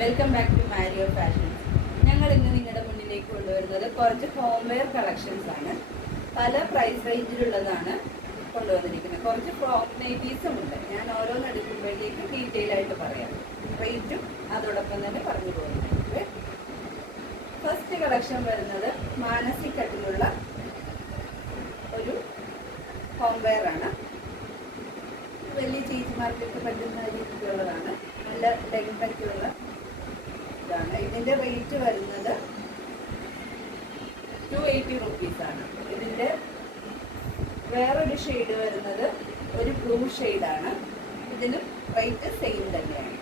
Welcome back to Mario Fashions. ഞങ്ങൾ ഇന്ന് നിങ്ങളുടെ മുന്നിലേക്ക് കൊണ്ടുവരുന്നത് കുറച്ച് ഹോം വെയർ കളക്ഷൻസ് ആണ്. പല പ്രൈസ് റേഞ്ചിലുള്ളതാണ് കൊണ്ടുവന്നിരിക്കുന്നത്. കുറച്ച് ഫ്രോക്ക് നൈറ്റീസും ഉണ്ട്. ഞാൻ ഓരോന്ന് എടുക്കുമ്പോഴേക്കും ഡീറ്റെയിൽ ആയിട്ട് പറയാം. റേറ്റും അതോടൊപ്പം തന്നെ പറഞ്ഞു പോകുന്നുണ്ട്. ഫസ്റ്റ് കളക്ഷൻ വരുന്നത് മാനസി കട്ടിലുള്ള ഒരു ഹോം വെയർ ആണ്. വലിയ ചേച്ചിമാർക്കൊക്കെ പറ്റുന്ന രീതിയിലുള്ളതാണ്. നല്ല ലെങ്തൊക്കെയുള്ള ഇതാണ്. ഇതിന്റെ റേറ്റ് വരുന്നത് 280 rupees ആണ്. ഇതിന്റെ വേറൊരു ഷെയ്ഡ് വരുന്നത് ഒരു ബ്ലൂ ഷെയ്ഡാണ്. ഇതിന് റേറ്റ് സെയിം തന്നെയാണ്.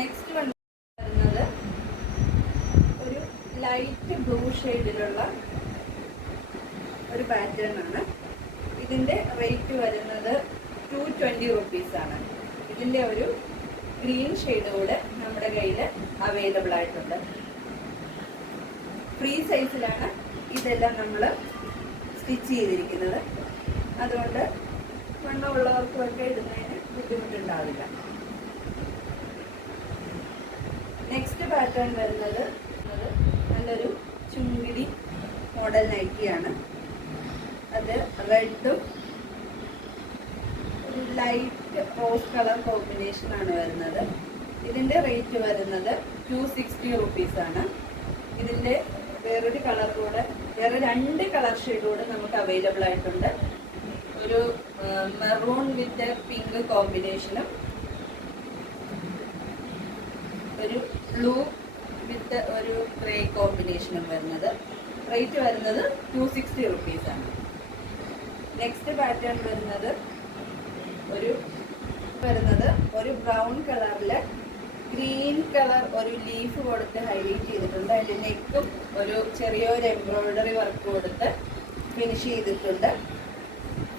നെക്സ്റ്റ് വരുന്നത് ഒരു ലൈറ്റ് ബ്ലൂ ഷെയ്ഡിലുള്ള ഒരു പാറ്റേൺ ആണ്. ഇതിന്റെ റേറ്റ് വരുന്നത് 220 rupees ആണ്. ഇതിന്റെ ഒരു ഗ്രീൻ ഷെയ്ഡ് കൂടെ നമ്മുടെ കയ്യിൽ അവൈലബിൾ ആയിട്ടുണ്ട്. ഫ്രീ സൈസിലാണ് ഇതെല്ലാം നമ്മൾ സ്റ്റിച്ച് ചെയ്തിരിക്കുന്നത്. അതുകൊണ്ട് വണ്ണമുള്ളവർക്കൊക്കെ ഇടുന്നതിന് ബുദ്ധിമുട്ടുണ്ടാവില്ല. നെക്സ്റ്റ് പാറ്റേൺ വരുന്നത് നല്ലൊരു ചുങ്കിടി മോഡൽ നൈറ്റിയാണ്. അത് റെഡും ഒരു ലൈറ്റ് റോസ് കളർ കോമ്പിനേഷൻ ആണ് വരുന്നത്. ഇതിന്റെ റേറ്റ് വരുന്നത് 260 rupees ആണ്. ഇതിന്റെ വേറൊരു കളർ കൂടെ, വേറെ 2 കളർ ഷെയ്ഡ് കൂടെ നമുക്ക് അവൈലബിൾ ആയിട്ടുണ്ട്. ഒരു മെറൂൺ വിത്ത് പിങ്ക് കോമ്പിനേഷനും ഒരു ബ്ലൂ വിത്ത് ഒരു ഗ്രേ കോമ്പിനേഷനും വരുന്നത്. റേറ്റ് വരുന്നത് 260 rupees ആണ്. നെക്സ്റ്റ് പാറ്റേൺ വരുന്നത് ഒരു ബ്രൗൺ കളറില് ഗ്രീൻ കളർ ഒരു ലീഫ് കൊടുത്ത് ഹൈലൈറ്റ് ചെയ്തിട്ടുണ്ട്. അതിന്റെ നെക്കും ഒരു ചെറിയൊരു എംബ്രോയിഡറി വർക്ക് കൊടുത്ത് ഫിനിഷ് ചെയ്തിട്ടുണ്ട്.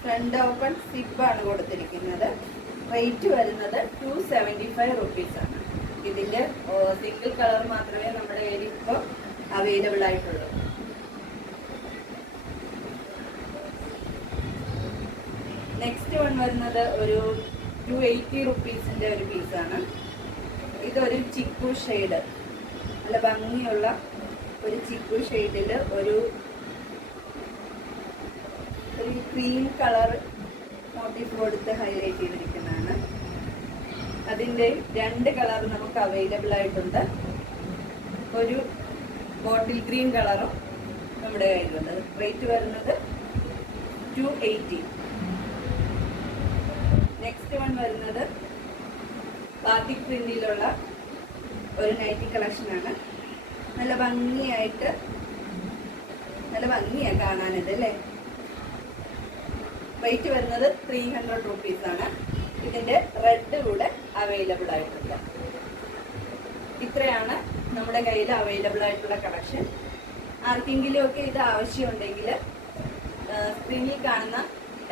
ഫ്രണ്ട് ഓപ്പൺ സിബാണ് കൊടുത്തിരിക്കുന്നത്. റേറ്റ് വരുന്നത് 275 rupees ആണ്. ഇതിന്റെ സിംഗിൾ കളർ മാത്രമേ നമ്മുടെ കയ്യിൽ ഇപ്പോൾ അവൈലബിൾ ആയിട്ടുള്ളൂ. നെക്സ്റ്റ് വൺ വരുന്നത് ഒരു 280 rupeesന്റെ ഒരു പീസാണ്. ഇതൊരു ചിക്കു ഷെയ്ഡ്, നല്ല ഭംഗിയുള്ള ഒരു ചിക്കു ഷെയ്ഡിൽ ഒരു ക്രീം കളർ മോട്ടീഫ് കൊടുത്ത് ഹൈലൈറ്റ് ചെയ്തിരിക്കുന്നതാണ്. അതിൻ്റെ 2 കളർ നമുക്ക് അവൈലബിൾ ആയിട്ടുണ്ട്. ഒരു ബോട്ടിൽ ഗ്രീൻ കളറും നമ്മുടെ കയ്യിലുണ്ട്. റേറ്റ് വരുന്നത് 280. നെക്സ്റ്റ് വൺ വരുന്നത് പാർട്ടി പ്രിന്റിലുള്ള ഒരു നൈറ്റി കളക്ഷനാണ്. നല്ല ഭംഗിയാണ് കാണാനിത് അല്ലേ. റേറ്റ് വരുന്നത് 300 rupees ആണ്. ഇതിന്റെ റെഡ് കൂടെ അവൈലബിൾ ആയിട്ടുണ്ട്. ഇത്രയാണ് നമ്മുടെ കയ്യിൽ അവൈലബിൾ ആയിട്ടുള്ള കളക്ഷൻ. ആർക്കെങ്കിലും ഒക്കെ ഇത് ആവശ്യമുണ്ടെങ്കിൽ സ്ക്രീനിൽ കാണുന്ന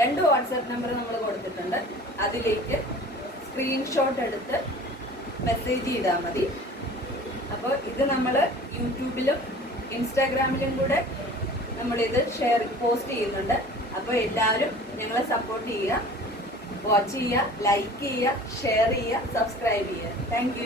2 വാട്സാപ്പ് നമ്പർ നമ്മൾ കൊടുത്തിട്ടുണ്ട്. അതിലേക്ക് സ്ക്രീൻഷോട്ട് എടുത്ത് മെസ്സേജ് ചെയ്താൽ മതി. അപ്പോൾ ഇത് നമ്മൾ യൂട്യൂബിലും ഇൻസ്റ്റാഗ്രാമിലും കൂടെ നമ്മളിത് പോസ്റ്റ് ചെയ്യുന്നുണ്ട്. അപ്പോൾ എല്ലാവരും ഞങ്ങളെ സപ്പോർട്ട് ചെയ്യുക, വാച്ച് ചെയ്യുക, ലൈക്ക് ചെയ്യുക, ഷെയർ ചെയ്യുക, സബ്സ്ക്രൈബ് ചെയ്യുക. താങ്ക്